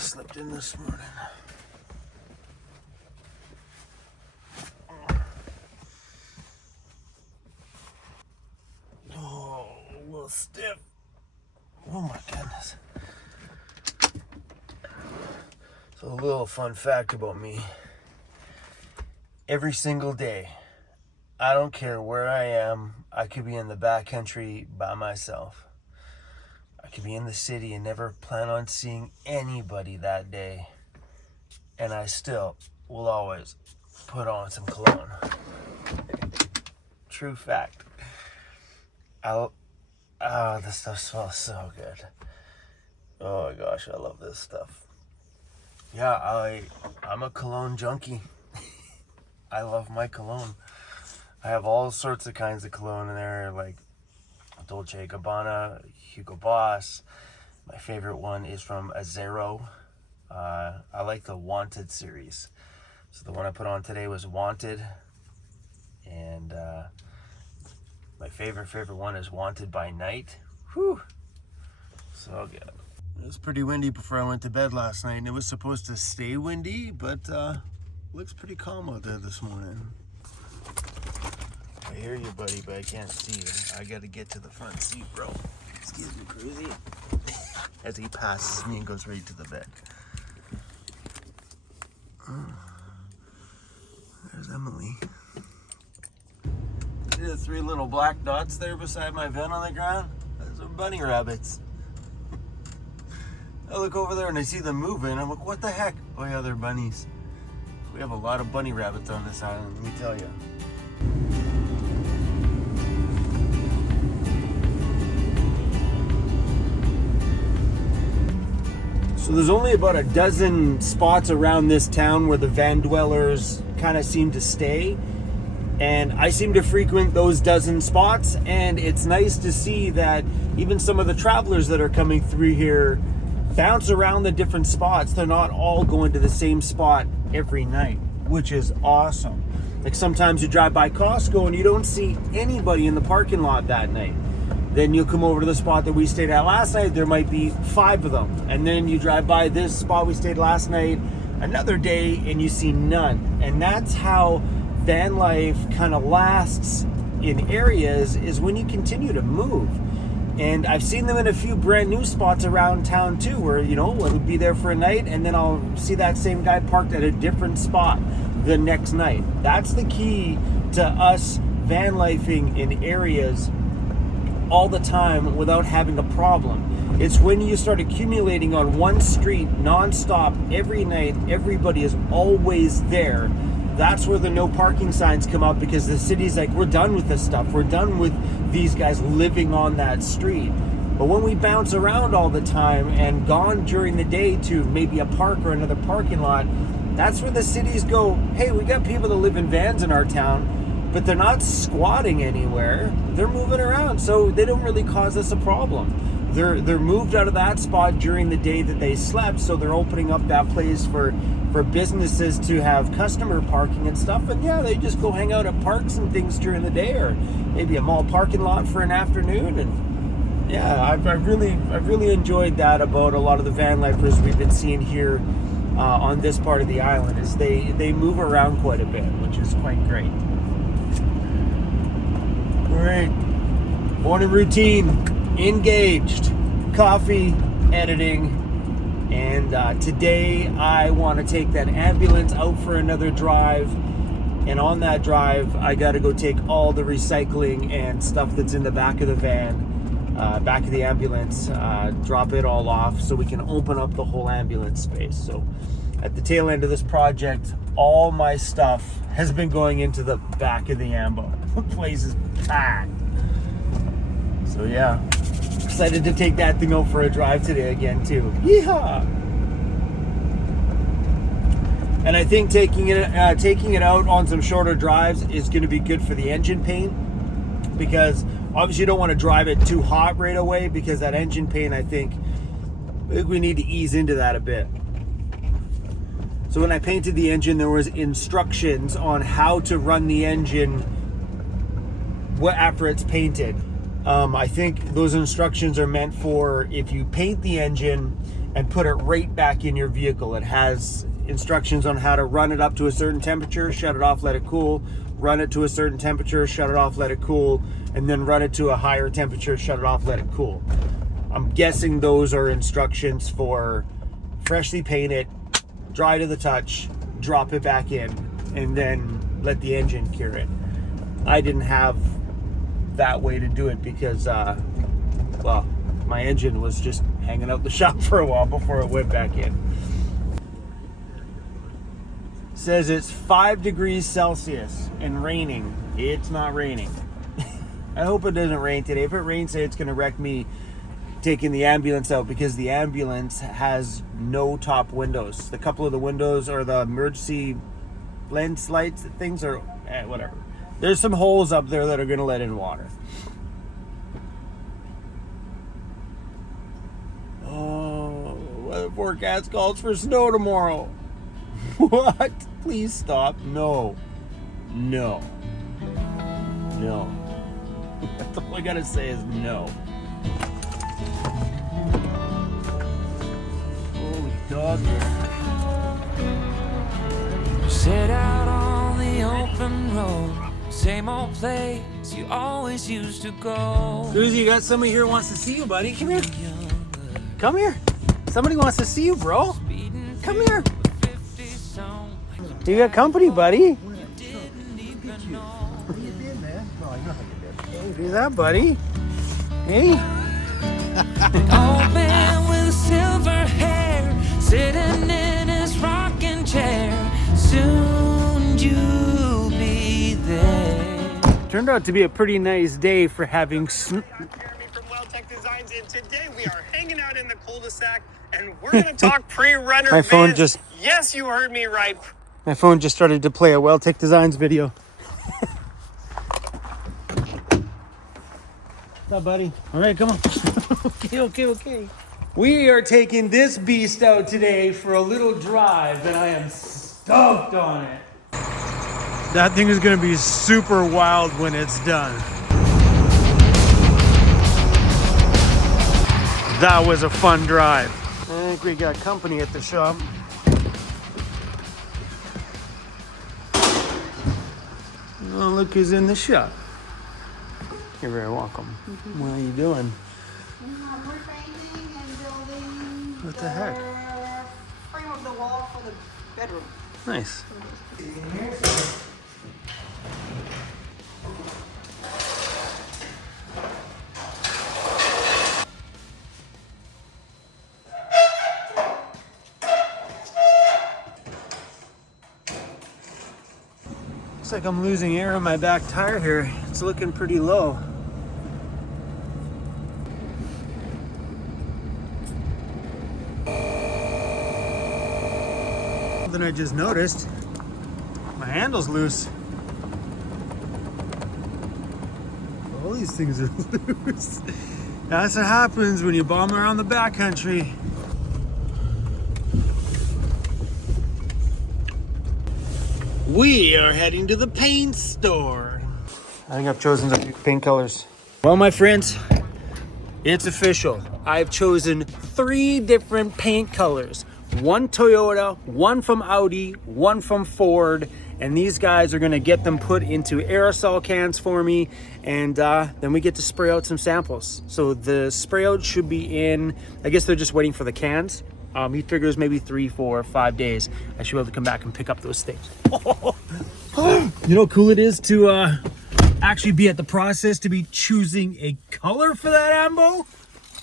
Slept in this morning. Oh, a little stiff. Oh my goodness. So a little fun fact about me. Every single day, I don't care where I am, I could be in the backcountry by myself. I could be in the city and never plan on seeing anybody that day. And I still will always put on some cologne. True fact. This stuff smells so good. Oh my gosh, I love this stuff. Yeah, I'm a cologne junkie. I love my cologne. I have all sorts of kinds of cologne in there, like Dolce & Gabbana, Hugo Boss. My favorite one is from Azero. I like the Wanted series. So the one I put on today was Wanted. And my favorite one is Wanted by Night. Whew. So good. It was pretty windy before I went to bed last night. And it was supposed to stay windy, but looks pretty calm out there this morning. I hear you, buddy, but I can't see you. I gotta get to the front seat, bro. Excuse me, crazy. As he passes me and goes right to the bed. There's Emily. See the 3 little black dots there beside my vent on the ground? Those are bunny rabbits. I look over there and I see them moving. I'm like, what the heck? Oh yeah, they're bunnies. We have a lot of bunny rabbits on this island, let me tell you. So there's only about a dozen spots around this town where the van dwellers kind of seem to stay. And I seem to frequent those dozen spots. And it's nice to see that even some of the travelers that are coming through here bounce around the different spots. They're not all going to the same spot every night, which is awesome. Like sometimes you drive by Costco and you don't see anybody in the parking lot that night. Then you'll come over to the spot that we stayed at last night. There might be 5 of them. And then you drive by this spot we stayed last night another day and you see none. And that's how van life kind of lasts in areas, is when you continue to move. And I've seen them in a few brand new spots around town too, where, you know, we'll be there for a night and then I'll see that same guy parked at a different spot the next night. That's the key to us van lifing in areas all the time without having a problem. It's when you start accumulating on one street non-stop every night, everybody is always there. That's where the no parking signs come up, because the city's like, we're done with this stuff. We're done with these guys living on that street. But when we bounce around all the time and gone during the day to maybe a park or another parking lot, that's where the cities go, hey, we got people that live in vans in our town, but they're not squatting anywhere. They're moving around, so they don't really cause us a problem. They're moved out of that spot during the day that they slept, so they're opening up that place for businesses to have customer parking and stuff. And yeah, they just go hang out at parks and things during the day, or maybe a mall parking lot for an afternoon. And yeah, I've really enjoyed that about a lot of the van lifers we've been seeing here on this part of the island, is they move around quite a bit, which is quite great. All right, morning routine, engaged, coffee, editing, and today I want to take that ambulance out for another drive, and on that drive I got to go take all the recycling and stuff that's in the back of the van, back of the ambulance, drop it all off so we can open up the whole ambulance space. So at the tail end of this project, all my stuff has been going into the back of the ambo. The place is packed. So yeah, excited to take that thing out for a drive today again too. Yeehaw! And I think taking it out on some shorter drives is going to be good for the engine paint, because obviously you don't want to drive it too hot right away, because that engine paint, I think we need to ease into that a bit. So when I painted the engine, there was instructions on how to run the engine after it's painted. I think those instructions are meant for if you paint the engine and put it right back in your vehicle. It has instructions on how to run it up to a certain temperature, shut it off, let it cool, run it to a certain temperature, shut it off, let it cool, and then run it to a higher temperature, shut it off, let it cool. I'm guessing those are instructions for freshly paint it, dry to the touch, drop it back in, and then let the engine cure it. I didn't have that way to do it because, well, my engine was just hanging out the shop for a while before it went back in. Says it's 5 degrees Celsius and raining. It's not raining. I hope it doesn't rain today. If it rains today, it's going to wreck me taking the ambulance out because the ambulance has no top windows. The couple of the windows or the emergency lens lights, things are whatever. There's some holes up there that are going to let in water. Oh, weather forecast calls for snow tomorrow. What? Please stop. No. No. No. That's all I gotta say is no. Holy dog. Set out on the open road, same old place you always used to go. Susie, you got somebody here who wants to see you, buddy. Come here. Come here. Somebody wants to see you, bro. Come here. You got company, buddy. Do that, buddy. Hey. Old man with silver hair, sitting in his rocking chair. Soon you'll be there. Turned out to be a pretty nice day for having Jeremy from Designs, and today we are hanging out in the cul-de-sac, and we're going to talk pre-runner My phone vans. just- Yes, you heard me right. My phone just started to play a Welltech Designs video. What's up, buddy? All right, come on. Okay. We are taking this beast out today for a little drive, and I am stoked on it. That thing is going to be super wild when it's done. That was a fun drive. I think we got company at the shop. Oh, look who's in the shop. You're very welcome. What are you doing? We're painting and building. What the heck? Frame of the wall for the bedroom. Nice. Looks like I'm losing air on my back tire here. It's looking pretty low. Something I just noticed. My handle's loose. All these things are loose. That's what happens when you bomb around the backcountry. We are heading to the paint store. I think I've chosen the paint colors. Well, my friends, it's official. I've chosen 3 different paint colors. One Toyota, one from Audi, one from Ford, and these guys are gonna get them put into aerosol cans for me, and then we get to spray out some samples. So the spray out should be in, I guess they're just waiting for the cans. He figures maybe 3, 4, 5 days. I should be able to come back and pick up those things. You know how cool it is to actually be at the process to be choosing a color for that ammo?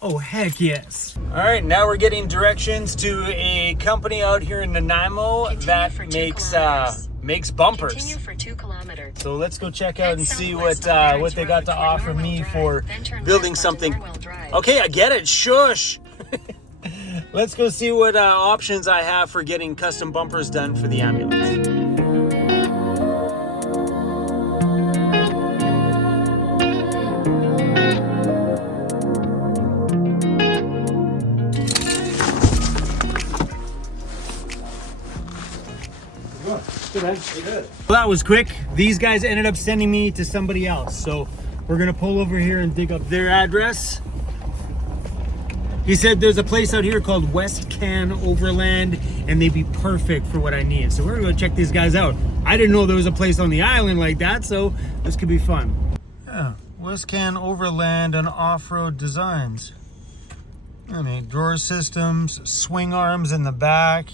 Oh, heck yes. All right, now we're getting directions to a company out here in Nanaimo that makes bumpers. Continue for 2 kilometers. So let's go check out and see what they got to offer me for building something. Okay, I get it. Shush. Let's go see what options I have for getting custom bumpers done for the ambulance. Good, man. Good. Well, that was quick. These guys ended up sending me to somebody else. So We're gonna pull over here and dig up their address. He said there's a place out here called West Can Overland, and they'd be perfect for what I need. So we're gonna go check these guys out. I didn't know there was a place on the island like that, so this could be fun. Yeah, West Can Overland and Off-Road Designs. I mean, drawer systems, swing arms in the back.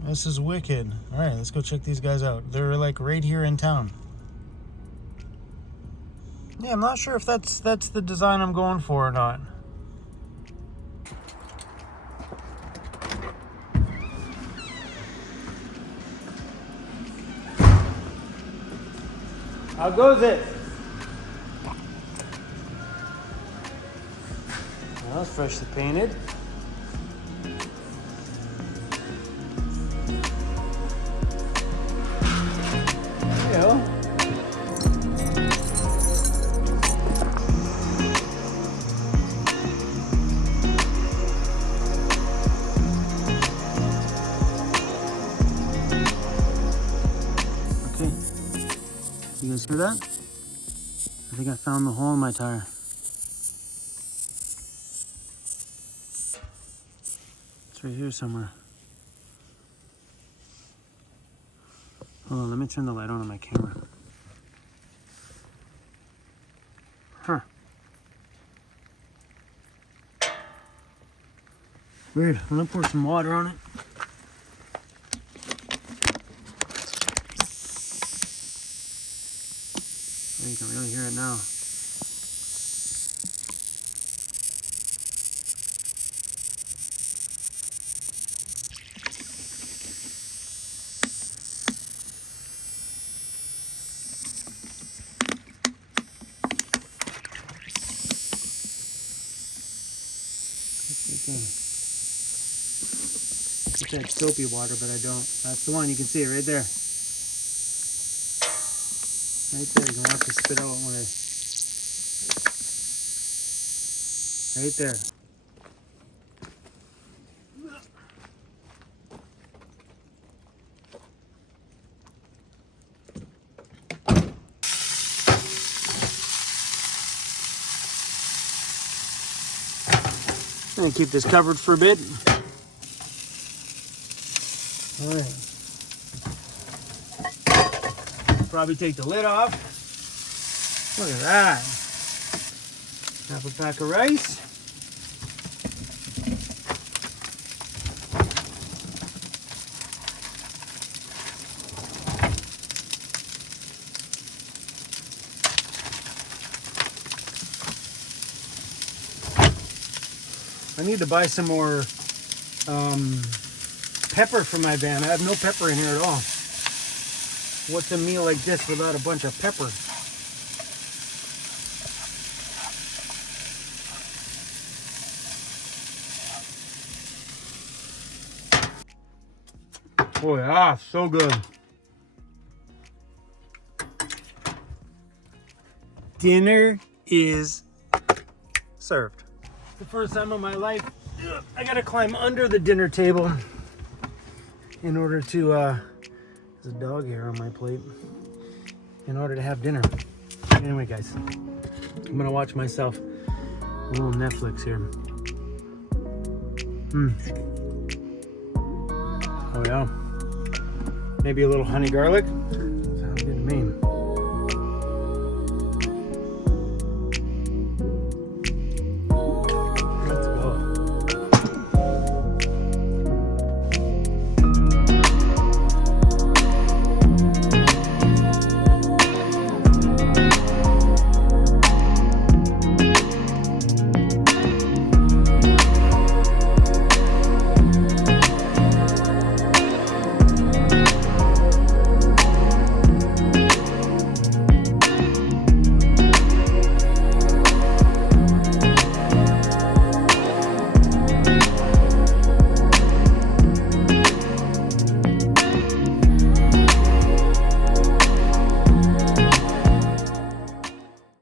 This is wicked. All right, let's go check these guys out. They're like right here in town. Yeah, I'm not sure if that's the design I'm going for or not. How goes it? Well, it's freshly painted. There you go. You guys hear that? I think I found the hole in my tire. It's right here somewhere. Hold on, let me turn the light on my camera. Huh. Weird. I'm gonna pour some water on it. You can really hear it now. It's that soapy water, but I don't. That's the one. You can see it right there. Right there, you're gonna have to spit out one of right there. I'm gonna keep this covered for a bit. All right. Probably take the lid off. Look at that. Half a pack of rice. I need to buy some more pepper for my van. I have no pepper in here at all. What's a meal like this without a bunch of pepper? Oh yeah, so good. Dinner is served. It's the first time in my life I gotta climb under the dinner table in order to, there's a dog hair on my plate, in order to have dinner. Anyway guys, I'm gonna watch myself a little Netflix here. Oh yeah. Maybe a little honey garlic.